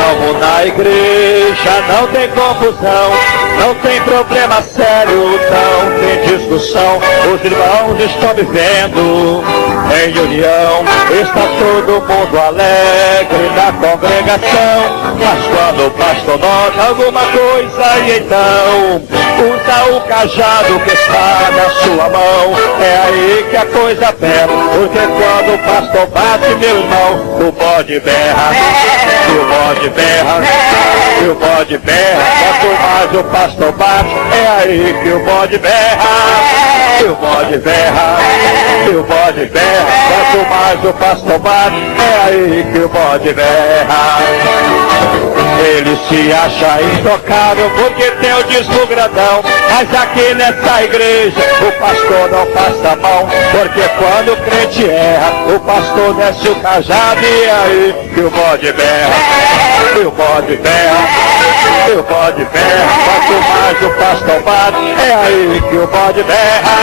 calmo na igreja, não tem confusão, não tem problema sério, não tem discussão. Os irmãos estão vivendo em união, está todo mundo alegre na congregação. Mas quando o pastor nota alguma coisa, e então usa o cajado que está na sua mão, é aí que a coisa pega, porque quando o pastor bate, meu irmão, o bode berra, o bode berra, o bode berra. Quanto mais o pastor bate, é aí que o bode berra, o bode berra, o bode berra. Quanto mais o pastor bate, é aí que o bode berra. Ele se acha intocável porque tem o disco grandão, mas aqui nessa igreja o pastor não passa a mão, porque quando o crente erra, o pastor desce o cajado, e é aí que o bode berra, o bode berra, o bode berra. Quanto mais o pastor bate, é aí que o bode berra,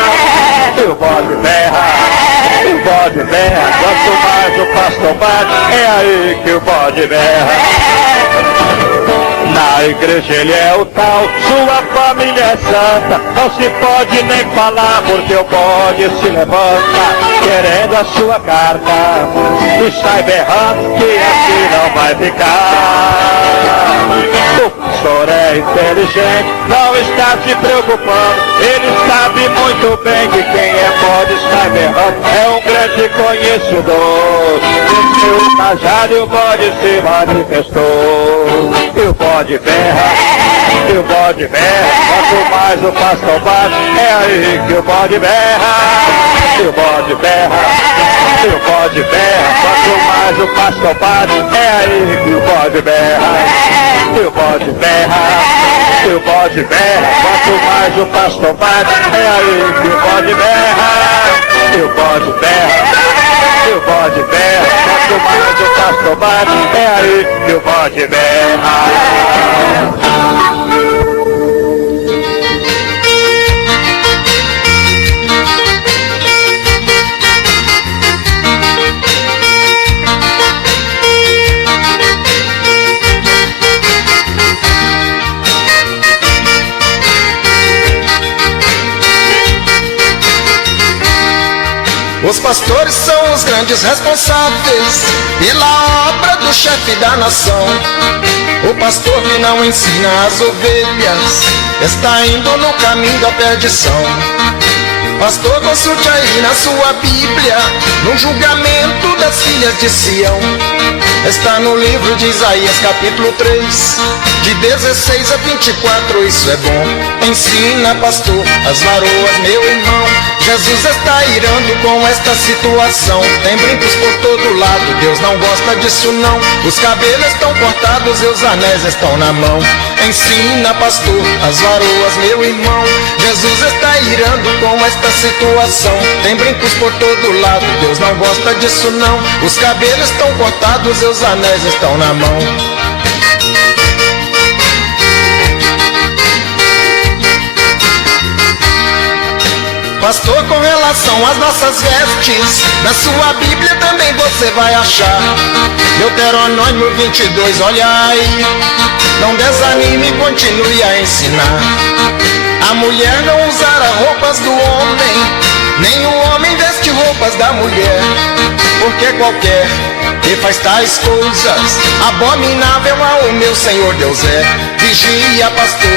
o bode berra, o bode berra. Quanto mais o pastor bate, é aí que o bode berra. Na igreja ele é o tal, sua família é santa, não se pode nem falar porque o bode se levanta, querendo a sua carta, e sai berrando que aqui não vai ficar. O pastor é inteligente, não está se preocupando, ele sabe muito bem que quem é bode está berrando, é um grande conhecedor. O cajado e o bode se manifestou, e o bode berra, e o bode berra. Quanto mais o pastor bate, é aí que o bode berra, e o bode berra, e o bode berra. Quanto mais o pastor bate, é aí que o bode berra, e o bode berra, e o bode berra. Quanto mais o pastor bate, é aí que o bode berra, e o bode berra, e o bode berra. Quanto mais o pastor bate, é aí que o bode berra. Os pastores são os grandes responsáveis pela obra do chefe da nação. O pastor que não ensina as ovelhas está indo no caminho da perdição. Pastor, consulte aí na sua Bíblia, no julgamento das filhas de Sião. Está no livro de Isaías capítulo 3, de 16 a 24, isso é bom. Ensina, pastor, as varoas, meu irmão. Jesus está irando com esta situação. Tem brincos por todo lado, Deus não gosta disso não. Os cabelos estão cortados e os anéis estão na mão. Ensina, pastor, as varoas, meu irmão. Jesus está irando com esta situação. Tem brincos por todo lado, Deus não gosta disso não. Os cabelos estão cortados e os anéis estão na mão. Pastor, com relação às nossas vestes, na sua Bíblia também você vai achar. Deuteronômio 22, olha aí. Não desanime, continue a ensinar. A mulher não usará roupas do homem, nem o homem veste roupas da mulher. Porque qualquer que faz tais coisas, abominável ao meu Senhor Deus é. Vigia, pastor,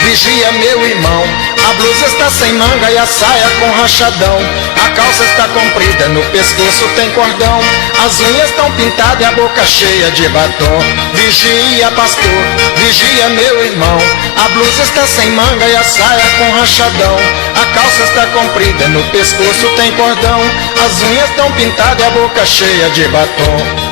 vigia, meu irmão. A blusa está sem manga e a saia com rachadão. A calça está comprida, no pescoço tem cordão. As unhas estão pintadas e a boca cheia de batom. Vigia, pastor, vigia, meu irmão. A blusa está sem manga e a saia com rachadão. A calça está comprida, no pescoço tem cordão. As unhas estão pintadas e a boca cheia de batom.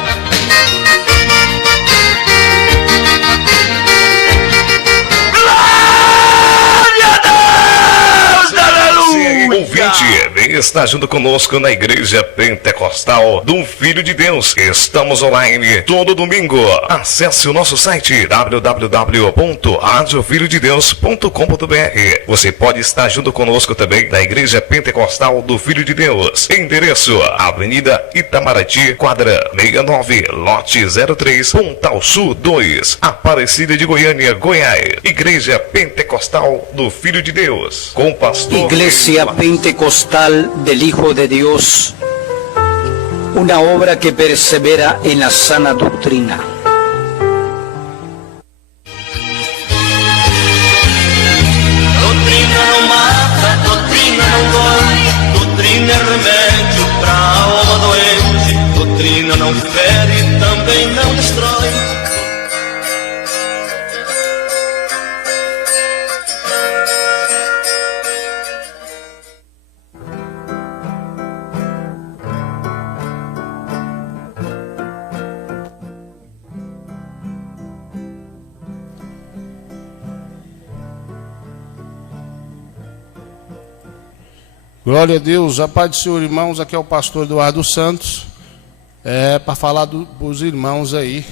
está junto conosco na Igreja Pentecostal do Filho de Deus. Estamos online todo domingo. Acesse o nosso site www.radiofilhodedeus.com.br. Você pode estar junto conosco também na Igreja Pentecostal do Filho de Deus. Endereço: Avenida Itamaraty, quadra 69, lote 03, Pontal Sul 2, Aparecida de Goiânia, Goiás. Igreja Pentecostal do Filho de Deus, com o pastor Iglesia Pentecostal del Hijo de Dios, una obra que persevera en la sana doctrina. Doutrina não mata, doutrina não dói, doutrina é remédio pra alma doente, doutrina não fere, também não destrói. Glória a Deus, a paz do Senhor, irmãos. Aqui é o pastor Eduardo Santos, para falar dos irmãos aí,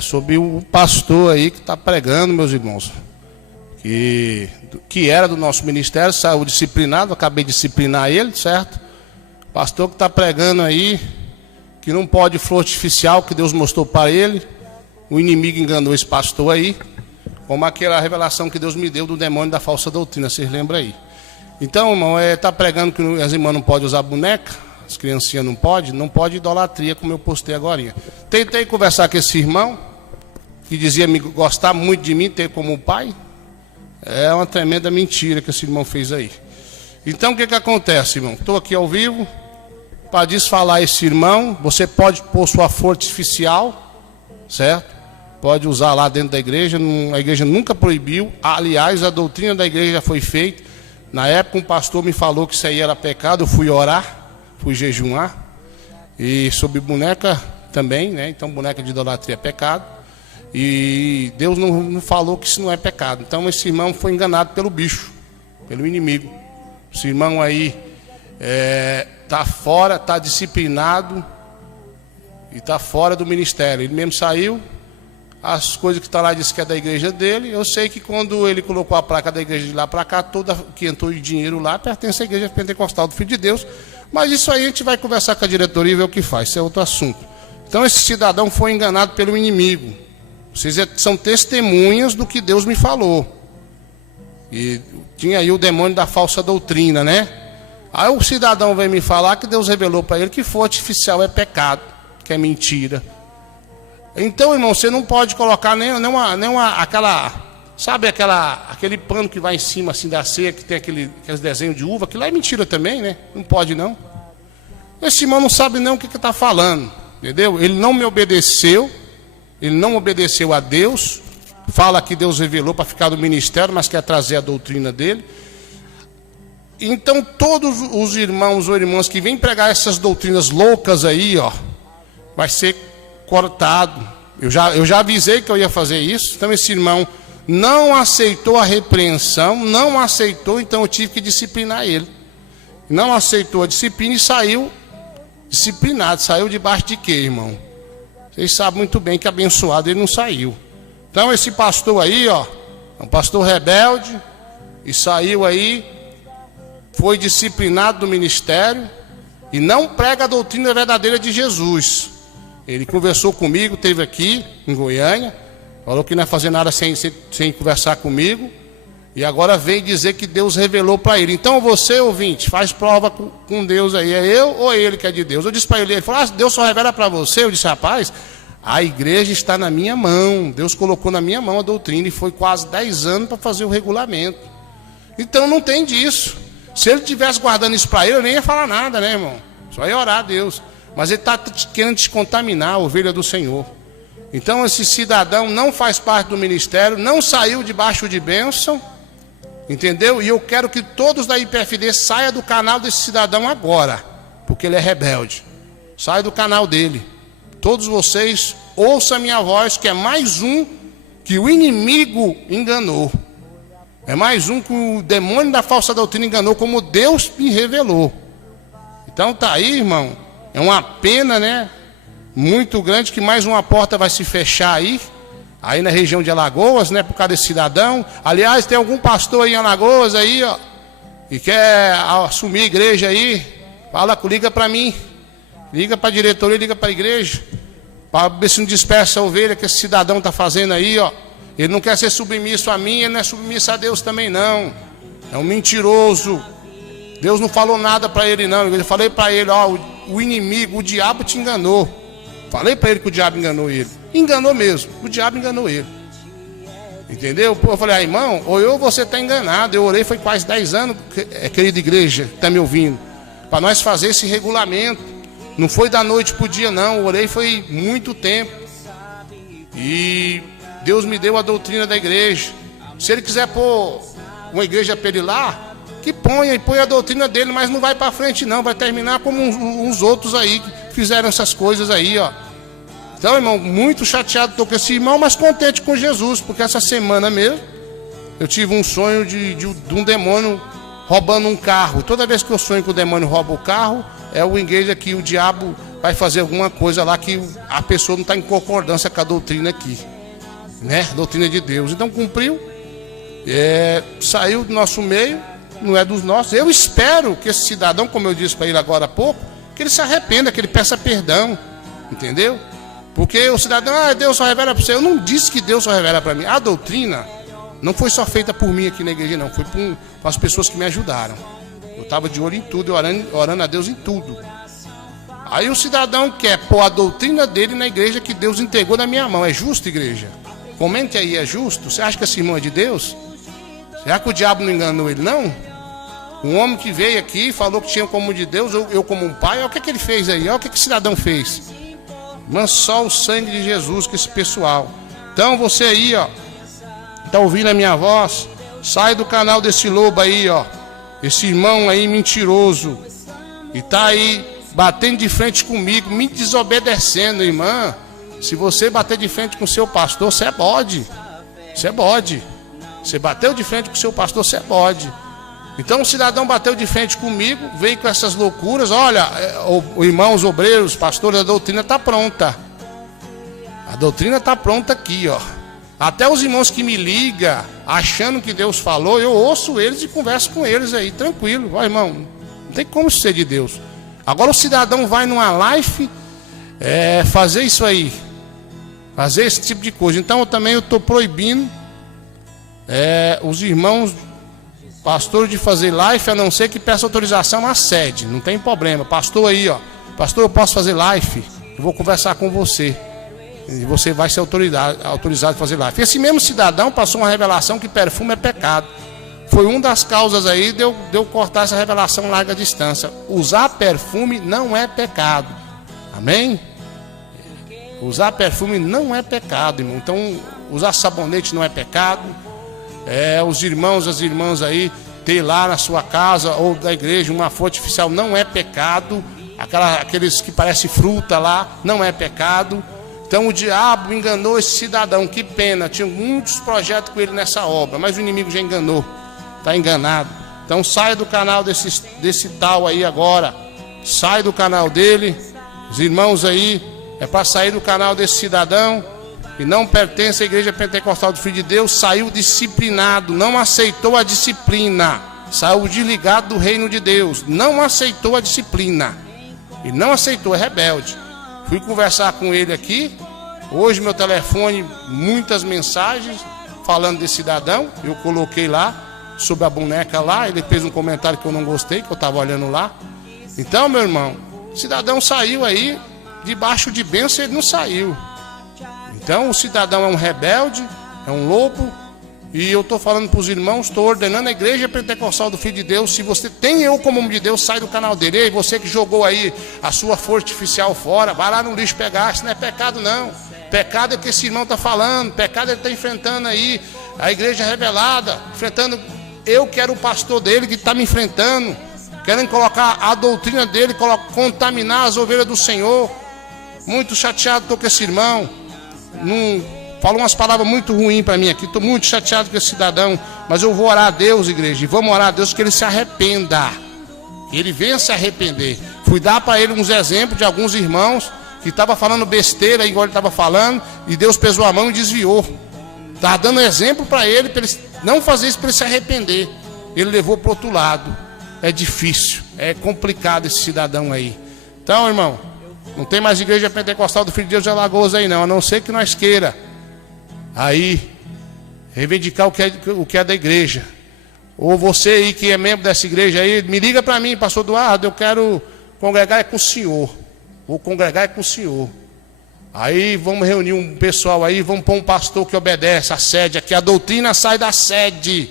sobre o pastor aí que está pregando, meus irmãos, que era do nosso ministério, saiu disciplinado, acabei de disciplinar ele, certo? Pastor que está pregando aí, que não pode flor artificial que Deus mostrou para ele, o inimigo enganou esse pastor aí, como aquela revelação que Deus me deu do demônio da falsa doutrina, vocês lembram aí? Então, irmão, está pregando que as irmãs não podem usar boneca, as criancinhas não pode idolatria, como eu postei agora. Tentei conversar com esse irmão, que dizia gostar muito de mim, ter como pai. É uma tremenda mentira que esse irmão fez aí. Então, o que acontece, irmão? Estou aqui ao vivo para desfalar esse irmão. Você pode pôr sua flor artificial, certo? Pode usar lá dentro da igreja, a igreja nunca proibiu. Aliás, a doutrina da igreja já foi feita. Na época um pastor me falou que isso aí era pecado, eu fui orar, fui jejuar, e sobre boneca também, né? Então boneca de idolatria é pecado, e Deus não falou que isso não é pecado. Então esse irmão foi enganado pelo bicho, pelo inimigo. Esse irmão aí está fora, está disciplinado, e está fora do ministério. Ele mesmo saiu. As coisas que está lá diz que é da igreja dele. Eu sei que quando ele colocou a placa da igreja de lá para cá, toda que entrou de dinheiro lá pertence à Igreja Pentecostal do Filho de Deus. Mas isso aí a gente vai conversar com a diretoria e ver o que faz. Isso é outro assunto. Então esse cidadão foi enganado pelo inimigo. Vocês são testemunhas do que Deus me falou. E tinha aí o demônio da falsa doutrina, né? Aí o cidadão veio me falar que Deus revelou para ele que flor artificial é pecado, que é mentira. Então, irmão, você não pode colocar aquele pano que vai em cima assim da ceia, que tem aqueles desenhos de uva, aquilo lá é mentira também, né? Não pode não. Esse irmão não sabe nem o que está falando, entendeu? Ele não me obedeceu, ele não obedeceu a Deus, fala que Deus revelou para ficar no ministério, mas quer trazer a doutrina dele. Então, todos os irmãos ou irmãs que vêm pregar essas doutrinas loucas aí, ó, vai ser cortado. Eu já avisei que eu ia fazer isso. Então esse irmão não aceitou a repreensão, não aceitou, então eu tive que disciplinar ele. Não aceitou a disciplina e saiu disciplinado. Saiu debaixo de quê, irmão? Vocês sabem muito bem que abençoado ele não saiu. Então esse pastor aí, ó, é um pastor rebelde, e saiu aí, foi disciplinado do ministério e não prega a doutrina verdadeira de Jesus. Ele conversou comigo, esteve aqui em Goiânia, falou que não ia fazer nada sem conversar comigo, e agora veio dizer que Deus revelou para ele. Então você, ouvinte, faz prova com Deus aí, é eu ou ele que é de Deus? Eu disse para ele falou, Deus só revela para você. Eu disse, rapaz, a igreja está na minha mão, Deus colocou na minha mão a doutrina, e foi quase 10 anos para fazer o regulamento. Então não tem disso. Se ele estivesse guardando isso para ele, eu nem ia falar nada, né, irmão? Só ia orar a Deus. Mas ele está querendo descontaminar a ovelha do Senhor. Então esse cidadão não faz parte do ministério, não saiu debaixo de bênção, entendeu? E eu quero que todos da IPFD saiam do canal desse cidadão agora, porque ele é rebelde. Sai do canal dele. Todos vocês ouçam a minha voz, que é mais um que o inimigo enganou. É mais um que o demônio da falsa doutrina enganou, como Deus me revelou. Então tá aí, irmão. É uma pena, né? Muito grande, que mais uma porta vai se fechar aí na região de Alagoas, né? Por causa desse cidadão. Aliás, tem algum pastor aí em Alagoas aí, ó, e quer assumir a igreja aí, liga para mim. Liga para a diretoria, liga para a igreja, para ver se não dispersa a ovelha que esse cidadão está fazendo aí, ó. Ele não quer ser submisso a mim, ele não é submisso a Deus também não. É um mentiroso. Deus não falou nada para ele não. Eu falei para ele, ó, o inimigo, o diabo te enganou. Falei para ele que o diabo enganou ele. Enganou mesmo, o diabo enganou ele. Entendeu? Eu falei, irmão, ou você está enganado. Eu orei, foi quase 10 anos, querida igreja, que está me ouvindo, para nós fazer esse regulamento. Não foi da noite para o dia não, eu orei foi muito tempo. E Deus me deu a doutrina da igreja. Se ele quiser pôr uma igreja para ele lá, que ponha e põe a doutrina dele, mas não vai para frente não, vai terminar como uns outros aí que fizeram essas coisas aí, ó. Então, irmão, muito chateado estou com esse irmão, mas contente com Jesus, porque essa semana mesmo eu tive um sonho de um demônio roubando um carro. Toda vez que eu sonho que o demônio rouba o carro, é o igreja que o diabo vai fazer alguma coisa lá que a pessoa não está em concordância com a doutrina aqui, né? A doutrina de Deus. Então cumpriu, saiu do nosso meio, não é dos nossos. Eu espero que esse cidadão, como eu disse para ele agora há pouco, que ele se arrependa, que ele peça perdão, entendeu? Porque o cidadão, Deus só revela para você. Eu não disse que Deus só revela para mim. A doutrina não foi só feita por mim aqui na igreja, não. Foi por as pessoas que me ajudaram. Eu estava de olho em tudo, orando a Deus em tudo. Aí o cidadão quer pôr a doutrina dele na igreja que Deus entregou na minha mão. É justo, igreja? Comente aí, é justo? Você acha que esse irmão é de Deus? Será que o diabo não enganou ele, não? Um homem que veio aqui, falou que tinha como de Deus, eu como um pai. Olha o que ele fez aí, olha o que esse cidadão fez. Mas só o sangue de Jesus com esse pessoal. Então você aí, ó, tá ouvindo a minha voz, sai do canal desse lobo aí, ó, esse irmão aí mentiroso, e tá aí batendo de frente comigo, me desobedecendo, irmã. Se você bater de frente com o seu pastor, você é bode. Você é bode. Você bateu de frente com o seu pastor, você é bode. Então o cidadão bateu de frente comigo, veio com essas loucuras. Olha, irmãos obreiros, pastores, a doutrina está pronta. A doutrina está pronta aqui, ó. Até os irmãos que me ligam, achando que Deus falou, eu ouço eles e converso com eles aí, tranquilo. Ó, irmão, não tem como ser de Deus. Agora o cidadão vai numa live fazer isso aí, fazer esse tipo de coisa. Então eu estou proibindo os irmãos pastor de fazer live, a não ser que peça autorização à sede, não tem problema. Pastor aí, ó, pastor, eu posso fazer live? Eu vou conversar com você e você vai ser autorizado a fazer live. Esse mesmo cidadão passou uma revelação que perfume é pecado. Foi uma das causas aí de eu cortar essa revelação larga distância. Usar perfume não é pecado. Amém? Usar perfume não é pecado, irmão. Então, usar sabonete não é pecado. Os irmãos, as irmãs aí, ter lá na sua casa ou da igreja uma fonte artificial não é pecado. Aqueles que parecem fruta lá, não é pecado. Então o diabo enganou esse cidadão, que pena. Tinha muitos projetos com ele nessa obra, mas o inimigo já enganou, está enganado. Então sai do canal desse tal aí agora. Sai do canal dele. Os irmãos aí, é para sair do canal desse cidadão e não pertence à Igreja Pentecostal do Filho de Deus. Saiu disciplinado, não aceitou a disciplina, saiu desligado do reino de Deus, não aceitou a disciplina, e não aceitou, é rebelde. Fui conversar com ele aqui, hoje meu telefone, muitas mensagens falando desse cidadão, eu coloquei lá, sobre a boneca lá, ele fez um comentário que eu não gostei, que eu estava olhando lá. Então, meu irmão, o cidadão saiu aí, debaixo de bênção ele não saiu. Então o cidadão é um rebelde, é um lobo. E eu estou falando para os irmãos, estou ordenando a Igreja Pentecostal do Filho de Deus. Se você tem eu como homem de Deus, sai do canal dele. Ei, você que jogou aí a sua força artificial fora, vai lá no lixo pegar. Isso não é pecado não. Pecado é o que esse irmão está falando. Pecado ele está enfrentando aí a igreja revelada, enfrentando. Eu quero o pastor dele que está me enfrentando, querendo colocar a doutrina dele, contaminar as ovelhas do Senhor. Muito chateado estou com esse irmão. Falou umas palavras muito ruins para mim aqui. Estou muito chateado com esse cidadão. Mas eu vou orar a Deus, igreja, e vamos orar a Deus que ele se arrependa. Que ele venha se arrepender. Fui dar para ele uns exemplos de alguns irmãos que estavam falando besteira, igual ele estava falando, e Deus pesou a mão e desviou. Estava dando exemplo para ele não fazer isso, para ele se arrepender. Ele levou para o outro lado. É difícil, é complicado esse cidadão aí. Então, irmão, não tem mais igreja pentecostal do Filho de Deus de Alagoas aí não, a não ser que nós queira aí reivindicar o que é da igreja. Ou você aí que é membro dessa igreja aí, me liga para mim, pastor Eduardo, eu quero congregar com o senhor. Vou congregar com o senhor. Aí vamos reunir um pessoal aí, vamos pôr um pastor que obedece a sede aqui. A doutrina sai da sede.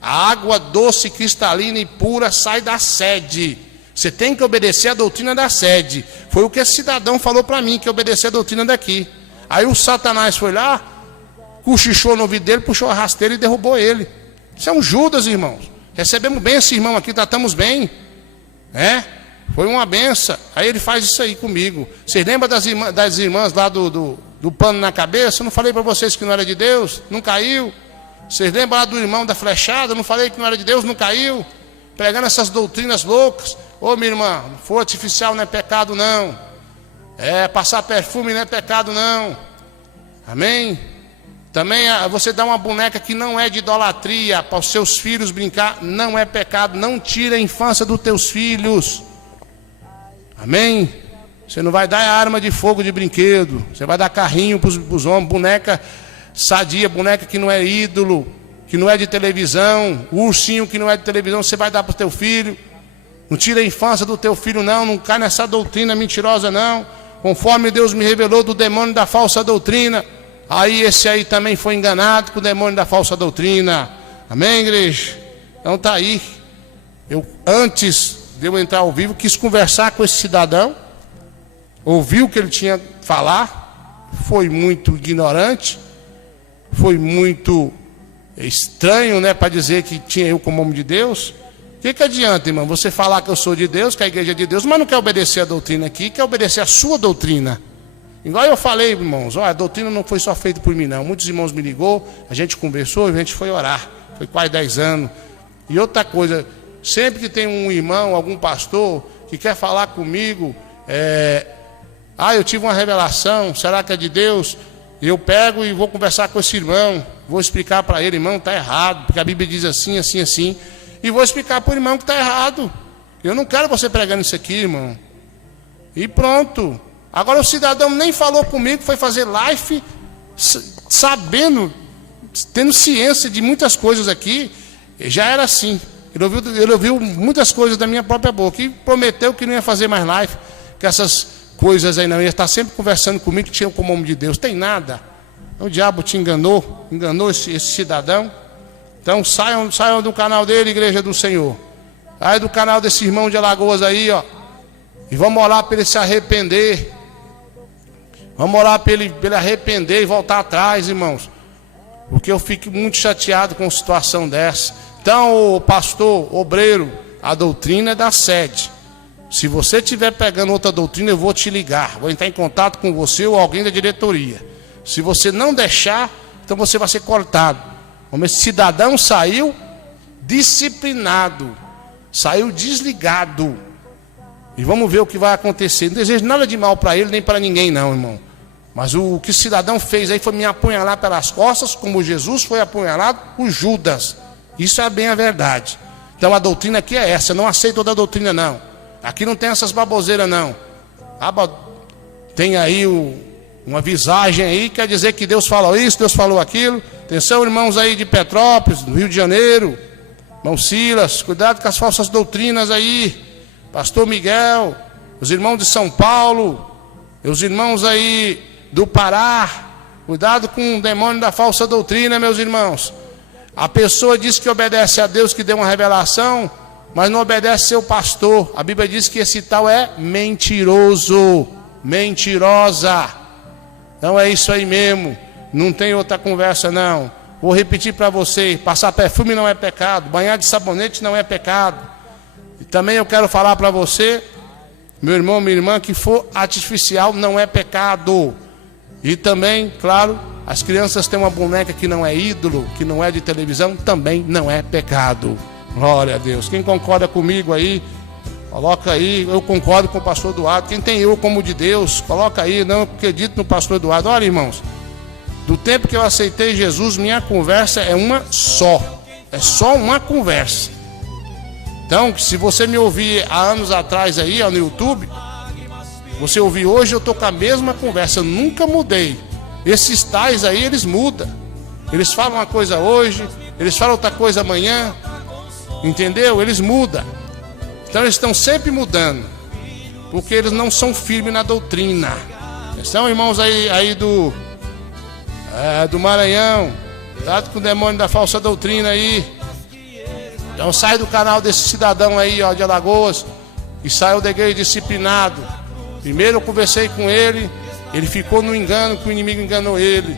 A água doce, cristalina e pura sai da sede. Você tem que obedecer a doutrina da sede. Foi o que esse cidadão falou para mim, que obedecer a doutrina daqui. Aí o Satanás foi lá, cochichou no ouvido dele, puxou a rasteira e derrubou ele. Isso é um Judas, irmãos. Recebemos bem esse irmão aqui, tratamos bem. Foi uma benção. Aí ele faz isso aí comigo. Vocês lembram das irmãs lá do pano na cabeça? Eu não falei para vocês que não era de Deus? Não caiu? Vocês lembram lá do irmão da flechada? Eu não falei que não era de Deus? Não caiu? Pregando essas doutrinas loucas. Ô, minha irmã, fogo artificial não é pecado não. Passar perfume não é pecado não. Amém? Também você dá uma boneca que não é de idolatria para os seus filhos brincar, não é pecado. Não tira a infância dos teus filhos. Amém? Você não vai dar arma de fogo de brinquedo. Você vai dar carrinho para os homens, boneca sadia, boneca que não é ídolo, que não é de televisão, ursinho que não é de televisão, você vai dar para o teu filho. Não tira a infância do teu filho não, não cai nessa doutrina mentirosa não. Conforme Deus me revelou do demônio da falsa doutrina. Aí esse aí também foi enganado com o demônio da falsa doutrina. Amém, igreja? Então tá aí. Eu, antes de eu entrar ao vivo, quis conversar com esse cidadão. Ouvi o que ele tinha a falar. Foi muito ignorante. Foi muito estranho, né? Para dizer que tinha eu como homem de Deus. O que adianta, irmão? Você falar que eu sou de Deus, que a igreja é de Deus, mas não quer obedecer a doutrina aqui, quer obedecer a sua doutrina. Igual eu falei, irmãos, a doutrina não foi só feita por mim não. Muitos irmãos me ligou, a gente conversou, a gente foi orar. Foi quase 10 anos. E outra coisa, sempre que tem um irmão, algum pastor que quer falar comigo, eu tive uma revelação, será que é de Deus? Eu pego e vou conversar com esse irmão, vou explicar para ele, irmão, está errado, porque a Bíblia diz assim, assim, assim. E vou explicar para o irmão que está errado. Eu não quero você pregando isso aqui, irmão. E pronto. Agora o cidadão nem falou comigo, foi fazer live, sabendo, tendo ciência de muitas coisas aqui. Já era assim. Ele ouviu muitas coisas da minha própria boca. E prometeu que não ia fazer mais live, que essas coisas aí não. Ia estar sempre conversando comigo, que tinha como homem de Deus. Tem nada. O diabo te enganou esse cidadão. Então saiam do canal dele, Igreja do Senhor. Sai do canal desse irmão de Alagoas aí, ó. E vamos orar para ele se arrepender. Vamos orar para ele arrepender e voltar atrás, irmãos. Porque eu fico muito chateado com uma situação dessa. Então, o pastor, obreiro, a doutrina é da sede. Se você estiver pegando outra doutrina, eu vou te ligar. Vou entrar em contato com você ou alguém da diretoria. Se você não deixar, então você vai ser cortado. Esse cidadão saiu disciplinado, saiu desligado. E vamos ver o que vai acontecer. Não desejo nada de mal para ele, nem para ninguém não, irmão. Mas o que o cidadão fez aí foi me apunhalar pelas costas, como Jesus foi apunhalado por Judas. Isso é bem a verdade. Então a doutrina aqui é essa. Eu não aceito toda a doutrina não. Aqui não tem essas baboseiras não. Tem aí uma visagem aí, quer dizer que Deus falou isso, Deus falou aquilo. Atenção, irmãos aí de Petrópolis, do Rio de Janeiro, irmão Silas, cuidado com as falsas doutrinas aí. Pastor Miguel, os irmãos de São Paulo, os irmãos aí do Pará, cuidado com o demônio da falsa doutrina, meus irmãos. A pessoa diz que obedece a Deus que deu uma revelação, mas não obedece seu pastor. A Bíblia diz que esse tal é mentiroso, mentirosa. Então é isso aí mesmo. Não tem outra conversa não. Vou repetir para você. Passar perfume não é pecado. Banhar de sabonete não é pecado. E também eu quero falar para você, meu irmão, minha irmã, que for artificial não é pecado. E também, claro, As crianças têm uma boneca que não é ídolo, que não é de televisão, também não é pecado. Glória a Deus. Quem concorda comigo aí, coloca aí. Eu concordo com o pastor Eduardo. Quem tem eu como de Deus, coloca aí. Não, eu acredito no pastor Eduardo. Olha, irmãos, do tempo que eu aceitei Jesus, minha conversa é uma só. É só uma conversa. Então, se você me ouvir há anos atrás aí, ó, no YouTube, você ouvir hoje, eu tô com a mesma conversa. Eu nunca mudei. Esses tais aí, eles mudam. Eles falam uma coisa hoje, eles falam outra coisa amanhã. Entendeu? Eles mudam. Então eles estão sempre mudando. Porque eles não são firmes na doutrina. São irmãos aí do Maranhão. Cuidado com o demônio da falsa doutrina aí. Então sai do canal desse cidadão aí, ó, de Alagoas. E saiu da igreja disciplinado. Primeiro eu conversei com ele. Ele ficou no engano, que o inimigo enganou ele.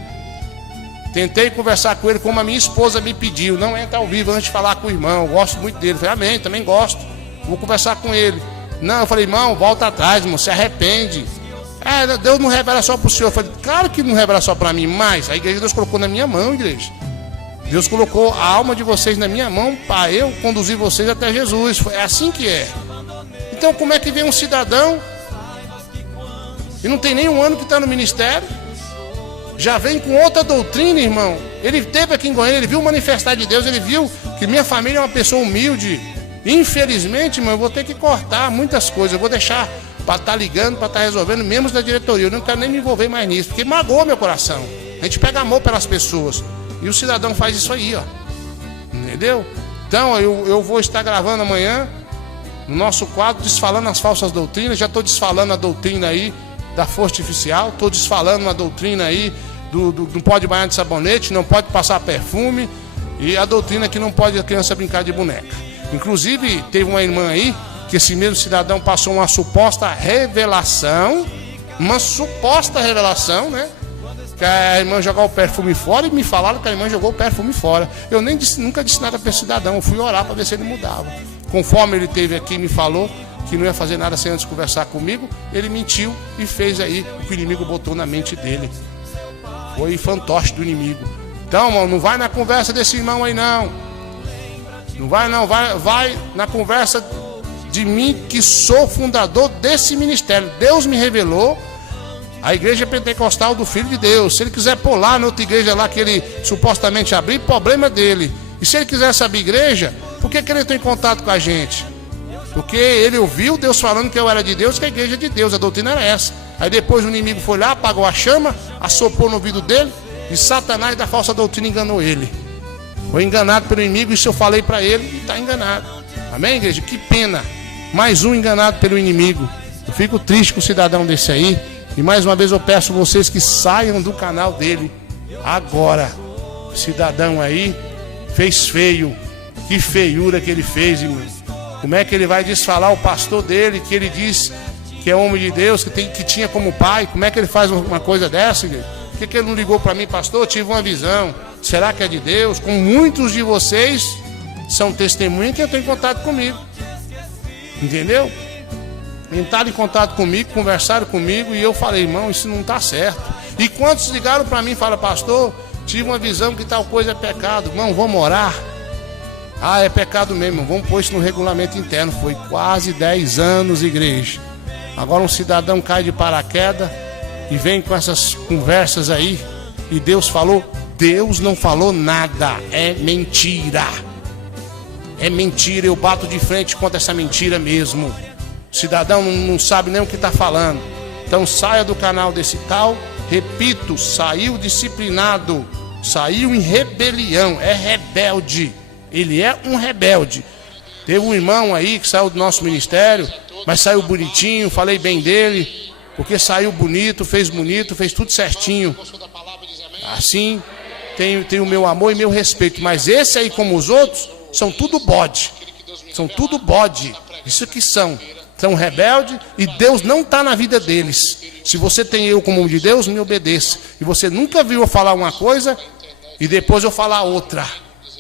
Tentei conversar com ele como a minha esposa me pediu. Não entra ao vivo antes de falar com o irmão. Eu gosto muito dele. Eu falei, amém, também gosto. Vou conversar com ele. Não, eu falei, irmão, volta atrás, irmão, se arrepende. Deus não revela só para o senhor. Eu falei, claro que não revela só para mim, mas a igreja Deus colocou na minha mão, igreja. Deus colocou a alma de vocês na minha mão para eu conduzir vocês até Jesus. É assim que é. Então como é que vem um cidadão e não tem nem um ano que está no ministério, já vem com outra doutrina, irmão? Ele esteve aqui em Goiânia, ele viu manifestar de Deus, ele viu que minha família é uma pessoa humilde. Infelizmente, irmão, eu vou ter que cortar muitas coisas. Eu vou deixar para estar ligando, para estar resolvendo, membros da diretoria. Eu não quero nem me envolver mais nisso, porque magoou meu coração. A gente pega amor pelas pessoas. E o cidadão faz isso aí, ó. Entendeu? Então, eu vou estar gravando amanhã no nosso quadro, desfalando as falsas doutrinas. Já estou desfalando a doutrina aí da força artificial. Estou desfalando uma doutrina aí não pode banhar de sabonete, não pode passar perfume. E a doutrina que não pode a criança brincar de boneca. Inclusive, teve uma irmã aí, que esse mesmo cidadão passou uma suposta revelação. Uma suposta revelação, né? Que a irmã jogou o perfume fora, e me falaram que a irmã jogou o perfume fora. Eu nunca disse nada para esse cidadão. Eu fui orar para ver se ele mudava. Conforme ele teve aqui e me falou que não ia fazer nada sem antes conversar comigo, ele mentiu e fez aí o que o inimigo botou na mente dele. Foi fantoche do inimigo. Então, irmão, não vai na conversa desse irmão aí, não. Não vai, não. Vai na conversa de mim, que sou fundador desse ministério. Deus me revelou a igreja pentecostal do Filho de Deus. Se ele quiser pular na outra igreja lá que ele supostamente abriu, problema dele. E se ele quiser essa igreja, por que ele entrou em contato com a gente? Porque ele ouviu Deus falando que eu era de Deus, que a igreja é de Deus, a doutrina era essa. Aí depois o inimigo foi lá, apagou a chama, assoprou no ouvido dele, e Satanás da falsa doutrina enganou ele. Foi enganado pelo inimigo, isso eu falei para ele, e está enganado. Amém, igreja? Que pena. Mais um enganado pelo inimigo. Eu fico triste com o cidadão desse aí. E mais uma vez eu peço a vocês que saiam do canal dele agora. O cidadão aí fez feio. Que feiura que ele fez, irmão. Como é que ele vai desfalar o pastor dele, que ele diz que é homem de Deus, que tinha como pai? Como é que ele faz uma coisa dessa, igreja? Por que ele não ligou para mim, pastor? Eu tive uma visão. Será que é de Deus? Como muitos de vocês são testemunhas que entram em contato comigo. Entendeu? Entraram em contato comigo, conversaram comigo, e eu falei, irmão, isso não está certo. E quantos ligaram para mim e falaram, pastor, tive uma visão que tal coisa é pecado. Irmão, vamos orar. Ah, é pecado mesmo, vamos pôr isso no regulamento interno. Foi quase 10 anos, igreja. Agora um cidadão cai de paraquedas e vem com essas conversas aí. E Deus falou? Deus não falou nada. É mentira. É mentira, eu bato de frente contra essa mentira mesmo. O cidadão não sabe nem o que está falando. Então saia do canal desse tal. Repito, saiu disciplinado. Saiu em rebelião, é rebelde. Ele é um rebelde. Teve um irmão aí que saiu do nosso ministério, mas saiu bonitinho, falei bem dele, porque saiu bonito, fez tudo certinho. Assim, tem o meu amor e meu respeito. Mas esse aí, como os outros, são tudo bode. São tudo bode. Isso que são rebeldes, e Deus não está na vida deles. Se você tem eu como homem de Deus, me obedeça. E você nunca viu eu falar uma coisa e depois eu falar outra.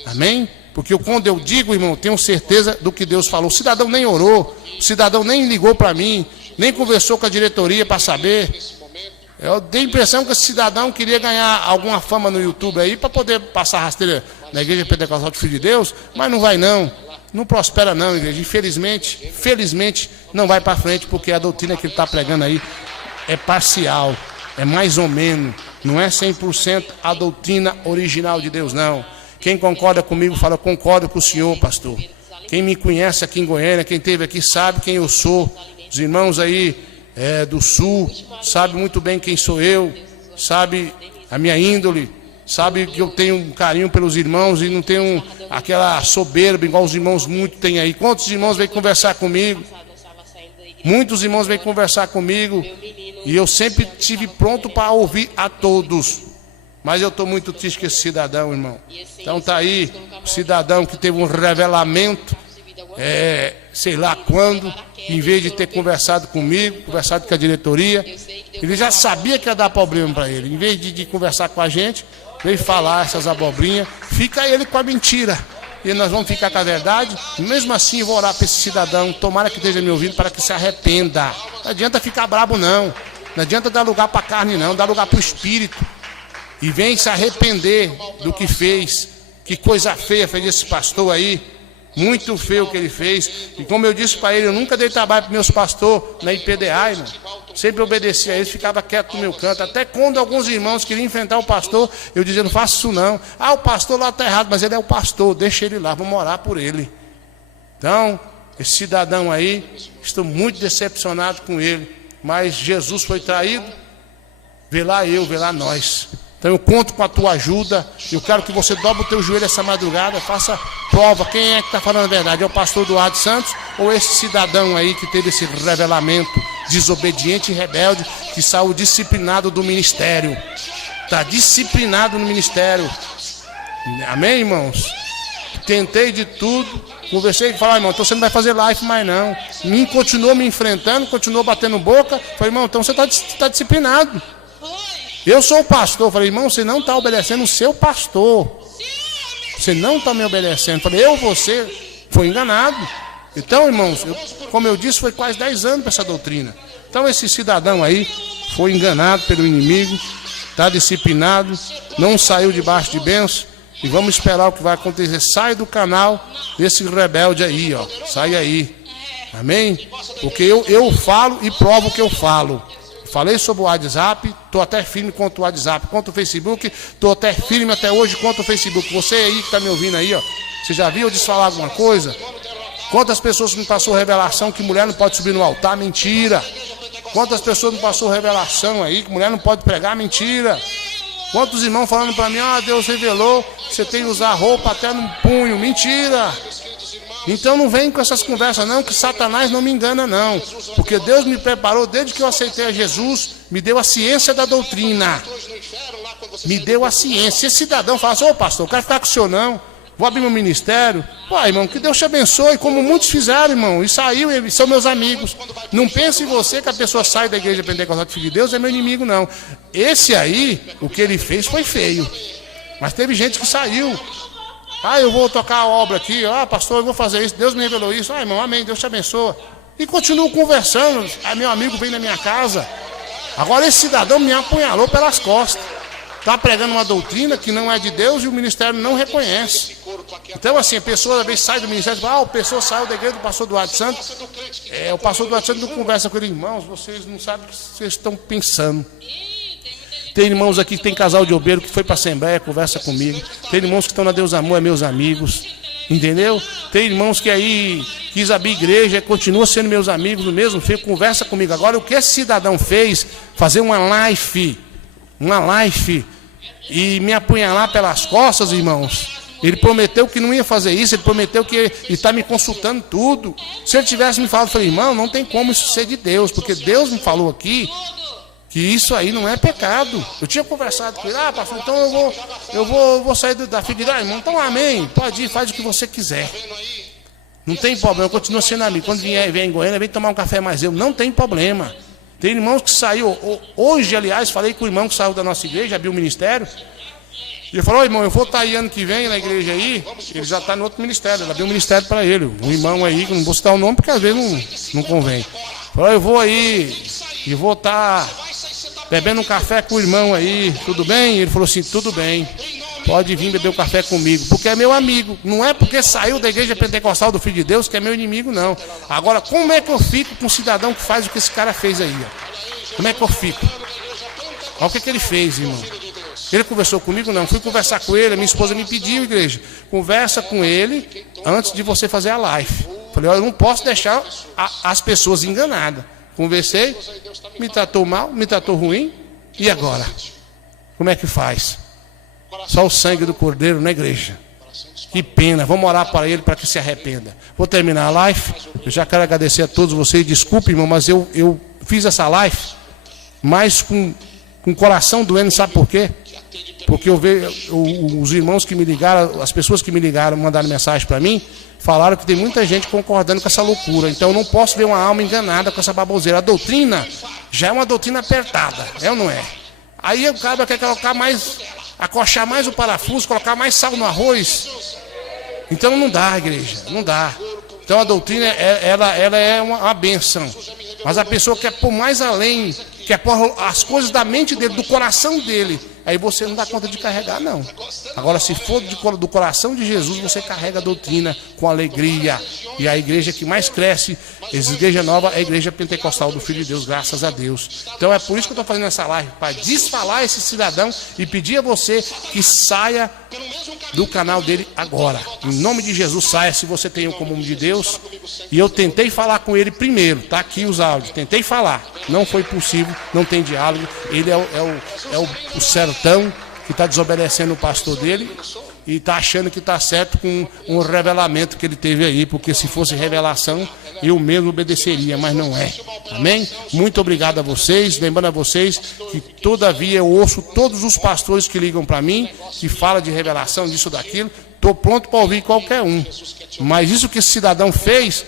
Amém? Porque quando eu digo, irmão, tenho certeza do que Deus falou. O cidadão nem orou, o cidadão nem ligou para mim, nem conversou com a diretoria para saber. Eu tenho a impressão que esse cidadão queria ganhar alguma fama no YouTube aí para poder passar rasteira na Igreja Pentecostal do Filho de Deus, mas não vai não. Não prospera não, igreja. Felizmente, não vai para frente, porque a doutrina que ele está pregando aí é parcial, é mais ou menos, não é 100% a doutrina original de Deus, não. Quem concorda comigo, fala, concordo com o senhor, pastor. Quem me conhece aqui em Goiânia, quem esteve aqui, sabe quem eu sou. Os irmãos aí do Sul, sabe muito bem quem sou eu, sabe a minha índole, sabe que eu tenho um carinho pelos irmãos e não tenho aquela soberba igual os irmãos muito têm aí. Quantos irmãos vêm conversar comigo? Muitos irmãos vêm conversar comigo e eu sempre estive pronto para ouvir a todos. Mas eu estou muito triste com esse cidadão, irmão. Então está aí, o cidadão que teve um revelamento, sei lá quando, em vez de ter conversado comigo, conversado com a diretoria, ele já sabia que ia dar problema para ele. Em vez de conversar com a gente, veio falar essas abobrinhas, fica ele com a mentira. E nós vamos ficar com a verdade. Mesmo assim, eu vou orar para esse cidadão, tomara que esteja me ouvindo, para que se arrependa. Não adianta ficar brabo, não. Não adianta dar lugar para a carne, não. Dá lugar para o espírito. E vem se arrepender do que fez. Que coisa feia fez esse pastor aí. Muito feio o que ele fez. E como eu disse para ele, eu nunca dei trabalho para meus pastores na IPDA, irmão. Sempre obedecia a eles, ficava quieto no meu canto. Até quando alguns irmãos queriam enfrentar o pastor, eu dizia, não faço isso não. Ah, o pastor lá está errado, mas ele é o pastor, deixa ele lá, vamos orar por ele. Então, esse cidadão aí, estou muito decepcionado com ele. Mas Jesus foi traído, vê lá eu, vê lá nós. Então eu conto com a tua ajuda. Eu quero que você dobre o teu joelho essa madrugada, faça prova. Quem é que está falando a verdade? É o pastor Eduardo Santos ou esse cidadão aí que teve esse revelamento, desobediente e rebelde, que saiu disciplinado do ministério? Está disciplinado no ministério. Amém, irmãos? Tentei de tudo. Conversei e falei, irmão, então você não vai fazer live mais não. Continuou me enfrentando, continuou batendo boca. Falei, irmão, então você está disciplinado. Eu sou o pastor. Falei, irmão, você não está obedecendo o seu pastor. Você não está me obedecendo. Falei, você foi enganado. Então, irmãos, como eu disse, foi quase 10 anos para essa doutrina. Então, esse cidadão aí foi enganado pelo inimigo, está disciplinado, não saiu debaixo de bênção. E vamos esperar o que vai acontecer. Sai do canal desse rebelde aí, ó. Sai aí. Amém? Porque eu falo e provo o que eu falo. Falei sobre o WhatsApp, estou até firme contra o WhatsApp, contra o Facebook, estou até firme até hoje contra o Facebook. Você aí que está me ouvindo aí, ó, você já viu eu desfalar alguma coisa? Quantas pessoas me passou revelação que mulher não pode subir no altar? Mentira. Quantas pessoas me passou revelação aí que mulher não pode pregar? Mentira. Quantos irmãos falando para mim, Deus revelou que você tem que usar roupa até no punho? Mentira. Então não vem com essas conversas não, que Satanás não me engana não. Porque Deus me preparou, desde que eu aceitei a Jesus, me deu a ciência da doutrina. Me deu a ciência. Esse cidadão fala assim, pastor, eu quero ficar com o senhor não. Vou abrir meu ministério. Pô, irmão, que Deus te abençoe, como muitos fizeram, irmão. E saiu, eles são meus amigos. Não pense em você que a pessoa sai da Igreja Pentecostal do Filho de Deus, é meu inimigo, não. Esse aí, o que ele fez foi feio. Mas teve gente que saiu. Eu vou tocar a obra aqui, pastor, eu vou fazer isso, Deus me revelou isso, irmão, amém, Deus te abençoa. E continuo conversando, meu amigo vem na minha casa. Agora esse cidadão me apunhalou pelas costas. Está pregando uma doutrina que não é de Deus e o ministério não reconhece. Então assim, a pessoa às vezes sai do ministério e fala, a pessoa saiu da igreja do pastor Eduardo Santos. O pastor Eduardo Santos não conversa com ele, irmãos, vocês não sabem o que vocês estão pensando. Tem irmãos aqui que tem casal de obreiro que foi para a Assembleia, conversa comigo. Tem irmãos que estão na Deus Amor, é meus amigos. Entendeu? Tem irmãos que aí quis abrir igreja, continua sendo meus amigos do mesmo feio, conversa comigo. Agora, o que esse cidadão fez, fazer uma live, e me apunhalar pelas costas, irmãos. Ele prometeu que não ia fazer isso, ele prometeu que ele está me consultando tudo. Se ele tivesse me falado, eu falei, irmão, não tem como isso ser de Deus, porque Deus me falou aqui que isso aí não é pecado. Eu tinha conversado com ele, pastor, então eu vou sair da figueira, irmão, então amém, pode ir, faz o que você quiser. Não tem problema, eu continuo sendo amigo. Quando vier em Goiânia, vem tomar um café mais eu, não tem problema. Tem irmãos que saiu, hoje, aliás, falei com o irmão que saiu da nossa igreja, abriu o ministério, e ele falou, irmão, eu vou estar aí ano que vem na igreja aí, ele já está no outro ministério, ele abriu um ministério para ele, um irmão aí, que não vou citar o nome, porque às vezes não convém. Falou, eu vou aí, e vou estar bebendo um café com o irmão aí, tudo bem? Ele falou assim, tudo bem, pode vir beber um café comigo, porque é meu amigo. Não é porque saiu da igreja pentecostal do Filho de Deus que é meu inimigo, não. Agora, como é que eu fico com um cidadão que faz o que esse cara fez aí? Ó? Como é que eu fico? Olha o que ele fez, irmão. Ele conversou comigo? Não. Fui conversar com ele, a minha esposa me pediu, igreja, conversa com ele antes de você fazer a live. Falei, eu não posso deixar as pessoas enganadas. Conversei, me tratou mal, me tratou ruim, e agora? Como é que faz? Só o sangue do Cordeiro na igreja. Que pena, vamos orar para ele para que se arrependa. Vou terminar a live. Eu já quero agradecer a todos vocês. Desculpe, irmão, mas eu fiz essa live mais com o coração doendo, sabe por quê? Porque eu vejo os irmãos que me ligaram, as pessoas que me ligaram, mandaram mensagem para mim, falaram que tem muita gente concordando com essa loucura. Então eu não posso ver uma alma enganada com essa baboseira. A doutrina já é uma doutrina apertada, é ou não é? Aí o cara quer colocar mais, acochar mais o parafuso, colocar mais sal no arroz. Então não dá, igreja, não dá. Então a doutrina, ela é uma benção. Mas a pessoa quer pôr mais além, quer pôr as coisas da mente dele, do coração dele. Aí você não dá conta de carregar, não. Agora, se for do coração de Jesus, você carrega a doutrina com alegria. E a igreja que mais cresce, essa igreja nova, é a igreja pentecostal do Filho de Deus, graças a Deus. Então é por isso que eu estou fazendo essa live, para desfalar esse cidadão e pedir a você que saia do canal dele agora. Em nome de Jesus, saia se você tem o comum de Deus. E eu tentei falar com ele primeiro, tá aqui os áudios. Tentei falar, não foi possível, não tem diálogo. Ele é o sertão que está desobedecendo o pastor dele e está achando que está certo com um revelamento que ele teve aí, porque se fosse revelação, eu mesmo obedeceria, mas não é. Amém? Muito obrigado a vocês, lembrando a vocês que todavia eu ouço todos os pastores que ligam para mim, que falam de revelação, disso, daquilo, estou pronto para ouvir qualquer um. Mas isso que esse cidadão fez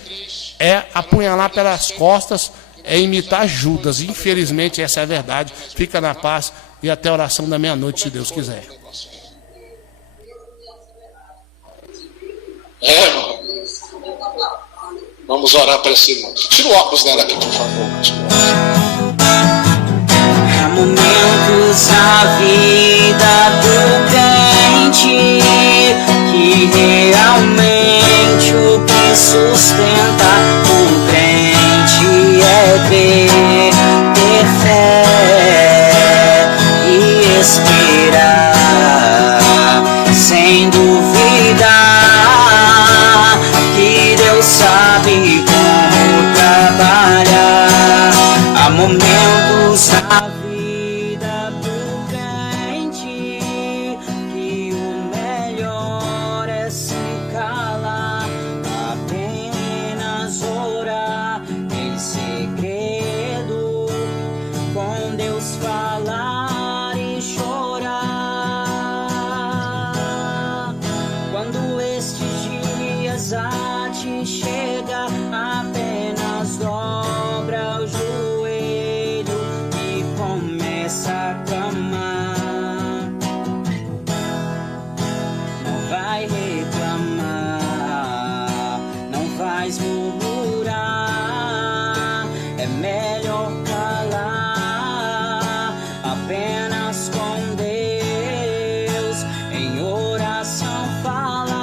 é apunhalar pelas costas, é imitar Judas. Infelizmente essa é a verdade. Fica na paz e até a oração da meia-noite, se Deus quiser. Irmão. Vamos orar para esse irmão. Tira o óculos dela aqui, por favor. Há momentos na vida do crente que realmente o que sustenta o crente é crer, ter fé e esperar, sem duvidar que Deus sabe como trabalhar. Há momentos na vida do crente que o melhor é se calar, apenas orar em segredo, com Deus falar e chorar. Quando estes dias a ti chega, apenas dobra o joelho e começa a clamar. Não vai reclamar, não vais murmurar, é melhor calar, apenas com Deus em oração falar.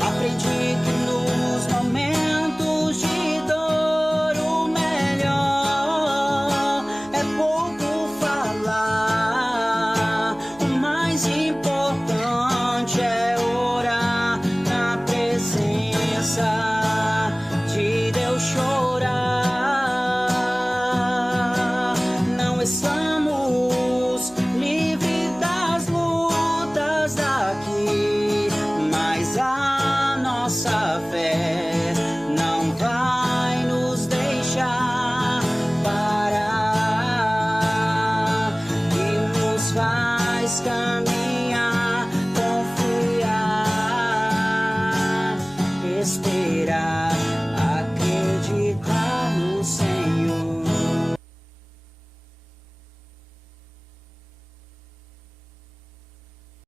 Aprendi que nos momentos de dor o melhor é pouco falar. O mais importante é orar na presença de Deus, chorar. Não estamos livres das lutas daqui, mas a nossa fé não vai nos deixar parar, e nos faz caminhar, confiar, esperar.